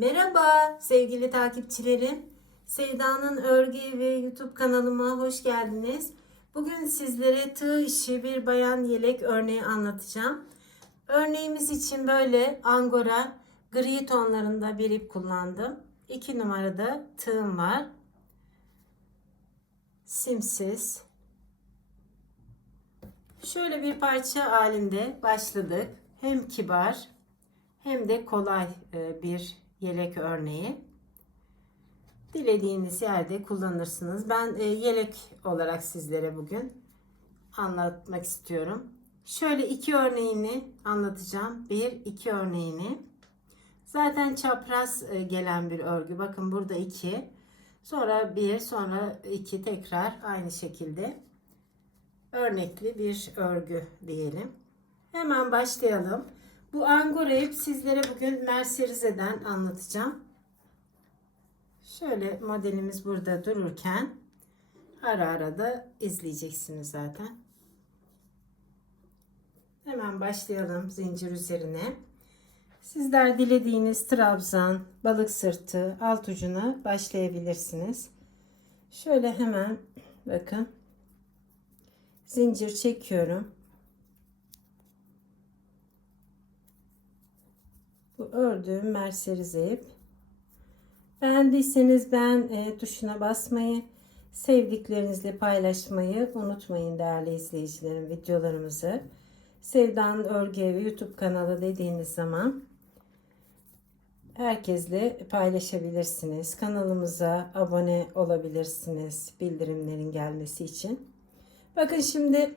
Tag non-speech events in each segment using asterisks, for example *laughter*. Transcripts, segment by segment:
Merhaba sevgili takipçilerim. Sevda'nın Örgü ve YouTube kanalıma hoş geldiniz. Bugün sizlere tığ işi bir bayan yelek örneği anlatacağım. Örneğimiz için böyle angora gri tonlarında bir ip kullandım. 2 numarada tığım var. Simsiz. Şöyle bir parça halinde başladık. Hem kibar hem de kolay e, bir yelek örneği. Dilediğiniz yerde kullanırsınız. Ben e, yelek olarak sizlere bugün anlatmak istiyorum. Şöyle iki örneğini anlatacağım. Bir, iki örneğini. Zaten çapraz e, gelen bir örgü. Bakın burada iki. Sonra bir, sonra iki tekrar aynı şekilde örnekli bir örgü diyelim. Hemen başlayalım. Bu angora ip sizlere bugün Mercerize'den anlatacağım. Şöyle modelimiz burada dururken ara ara da izleyeceksiniz zaten. Hemen başlayalım zincir üzerine. Sizler dilediğiniz trabzan, balık sırtı, alt ucuna başlayabilirsiniz. Şöyle hemen bakın zincir çekiyorum. Bu ördüğüm merserize ip. Beğendiyseniz beğen e, tuşuna basmayı, sevdiklerinizle paylaşmayı unutmayın değerli izleyicilerim videolarımızı. Sevda'nın Örgü Evi YouTube kanalı dediğiniz zaman herkesle paylaşabilirsiniz. Kanalımıza abone olabilirsiniz bildirimlerin gelmesi için. Bakın şimdi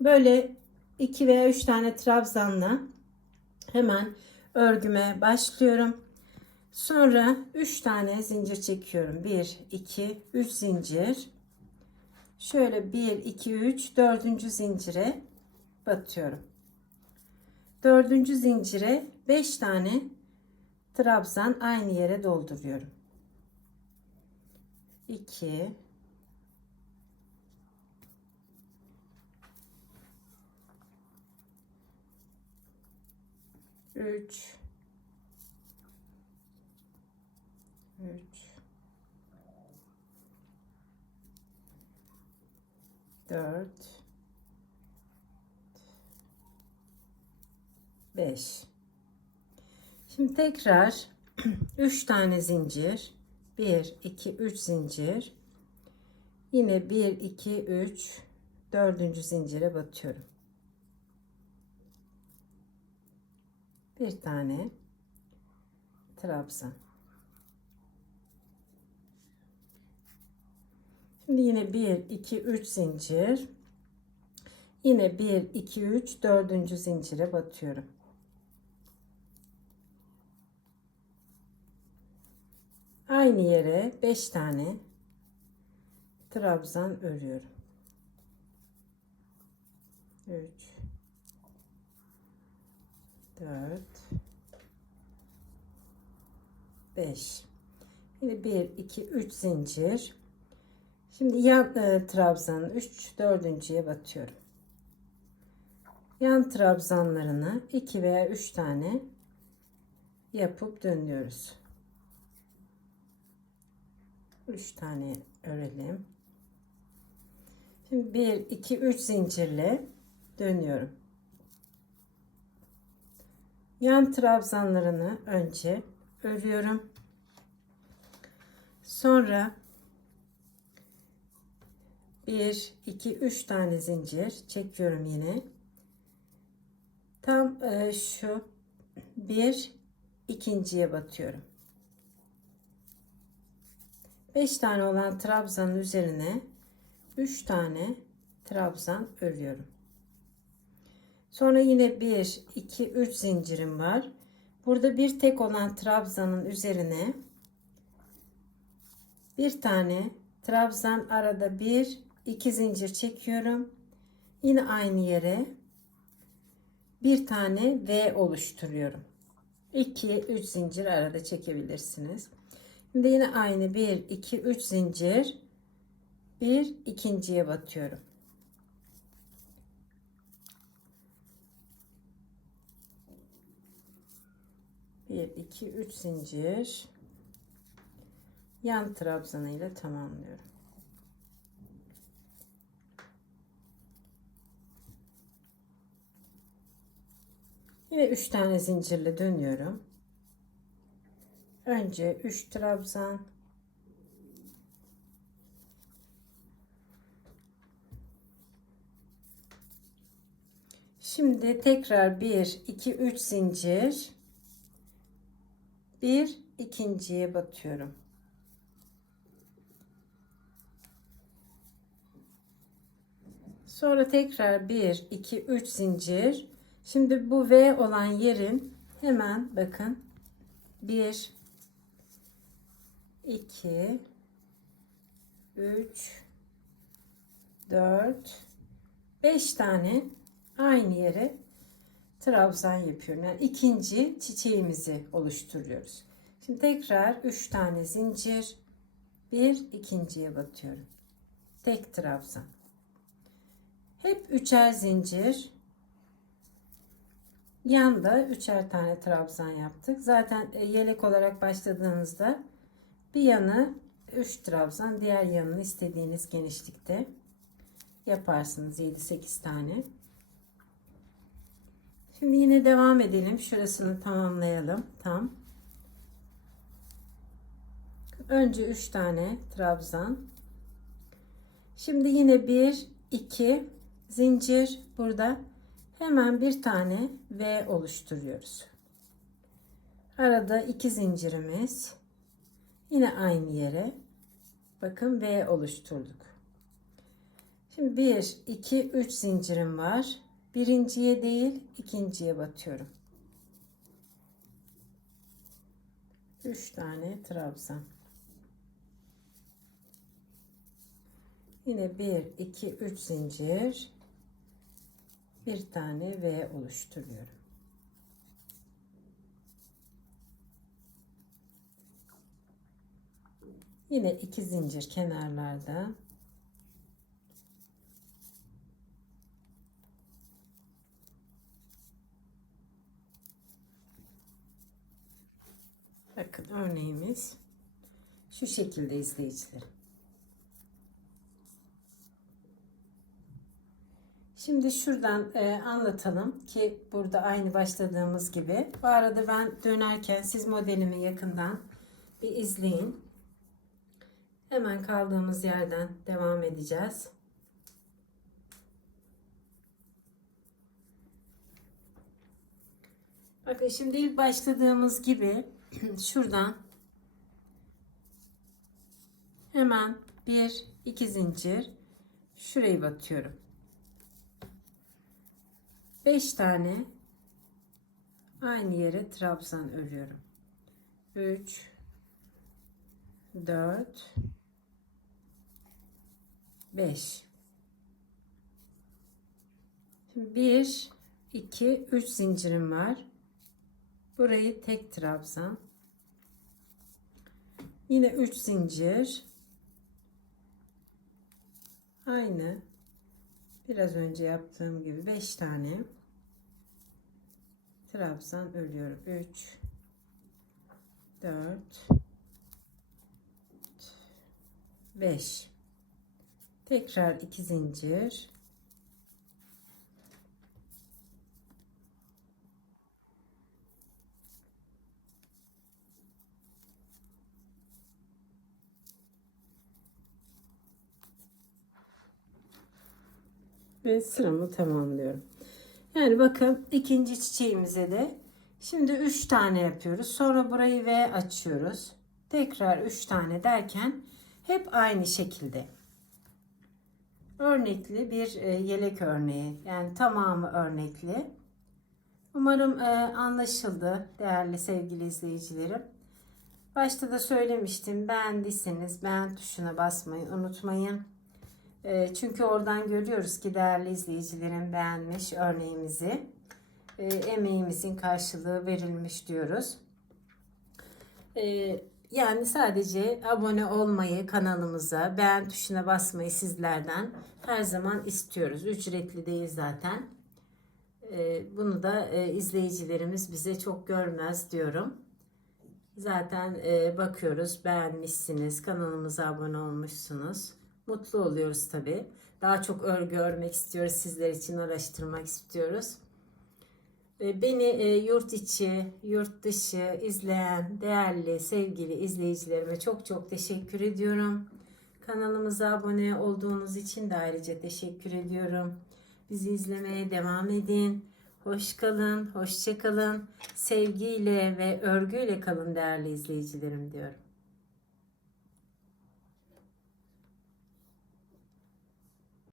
böyle 2 veya 3 tane trabzanla hemen örgüme başlıyorum. Sonra 3 tane zincir çekiyorum. 1 2 3 zincir. Şöyle 1 2 3 4. zincire batıyorum. 4. zincire 5 tane trabzan aynı yere dolduruyorum. 2 3 3 4 5 Şimdi tekrar *clears throat* 3 tane zincir. 1 2 3 zincir. Yine 1 2 3 dördüncü zincire batıyorum bir tane trabzan. Şimdi yine 1 2 3 zincir. Yine 1 2 3 dördüncü zincire batıyorum. Aynı yere 5 tane trabzan örüyorum. 3 4 5 Yine 1 2 3 zincir. Şimdi yan e, trabzanın 3 dördüncüye batıyorum. Yan trabzanlarını 2 veya 3 tane yapıp dönüyoruz. 3 tane örelim. Şimdi 1 2 3 zincirle dönüyorum. Yan trabzanlarını önce örüyorum. Sonra 1 2 3 tane zincir çekiyorum yine. Tam e, şu bir ikinciye batıyorum. 5 tane olan trabzanın üzerine 3 tane trabzan örüyorum. Sonra yine 1, 2, 3 zincirim var. Burada bir tek olan trabzanın üzerine bir tane trabzan arada bir, iki zincir çekiyorum. Yine aynı yere bir tane V oluşturuyorum. 2, 3 zincir arada çekebilirsiniz. Şimdi yine aynı 1, 2, 3 zincir. Bir ikinciye batıyorum. 1 1 2 3 zincir yan trabzanı ile tamamlıyorum. Yine 3 tane zincirle dönüyorum. Önce 3 trabzan Şimdi tekrar 1 2 3 zincir bir ikinciye batıyorum. Sonra tekrar 1 2 3 zincir. Şimdi bu V olan yerin hemen bakın 1 2 3 4 5 tane aynı yere trabzan yapıyorum. Yani ikinci çiçeğimizi oluşturuyoruz. Şimdi tekrar 3 tane zincir bir ikinciye batıyorum. Tek trabzan. Hep üçer zincir. Yanda üçer tane trabzan yaptık. Zaten e, yelek olarak başladığınızda bir yanı 3 trabzan, diğer yanını istediğiniz genişlikte yaparsınız 7-8 tane. Şimdi yine devam edelim. Şurasını tamamlayalım. Tam. Önce 3 tane trabzan. Şimdi yine 1 2 zincir burada hemen bir tane V oluşturuyoruz. Arada iki zincirimiz. Yine aynı yere bakın V oluşturduk. Şimdi 1 2 3 zincirim var. Birinciye değil ikinciye batıyorum. 3 tane trabzan. Yine 1 2 3 zincir bir tane V oluşturuyorum. Yine iki zincir kenarlarda Bakın örneğimiz şu şekilde izleyicilerim. Şimdi şuradan e, anlatalım ki burada aynı başladığımız gibi. Bu arada ben dönerken siz modelimi yakından bir izleyin. Hemen kaldığımız yerden devam edeceğiz. Bakın şimdi ilk başladığımız gibi *clears throat* şuradan hemen bir iki zincir şurayı batıyorum. 5 tane aynı yere trabzan örüyorum. 3 4 5 1 2 3 zincirim var. Burayı tek trabzan. Yine 3 zincir. Aynı biraz önce yaptığım gibi 5 tane trabzan örüyorum 3 4 5 tekrar 2 zincir ve sıramı tamamlıyorum. Yani bakın ikinci çiçeğimize de şimdi 3 tane yapıyoruz. Sonra burayı V açıyoruz. Tekrar 3 tane derken hep aynı şekilde. Örnekli bir e, yelek örneği. Yani tamamı örnekli. Umarım e, anlaşıldı değerli sevgili izleyicilerim. Başta da söylemiştim. Beğendiyseniz beğen tuşuna basmayı unutmayın. E, çünkü oradan görüyoruz ki değerli izleyicilerin beğenmiş örneğimizi. E, emeğimizin karşılığı verilmiş diyoruz. E, yani sadece abone olmayı kanalımıza, beğen tuşuna basmayı sizlerden her zaman istiyoruz. Ücretli değil zaten. Bunu da e, izleyicilerimiz bize çok görmez diyorum. Zaten e, bakıyoruz, beğenmişsiniz, kanalımıza abone olmuşsunuz. Mutlu oluyoruz tabii. Daha çok örgü örmek istiyoruz, sizler için araştırmak istiyoruz. Beni e, yurt içi, yurt dışı izleyen değerli, sevgili izleyicilerime çok çok teşekkür ediyorum. Kanalımıza abone olduğunuz için de ayrıca teşekkür ediyorum. Bizi izlemeye devam edin. Hoş kalın, hoşça kalın. Sevgiyle ve örgüyle kalın değerli izleyicilerim diyorum.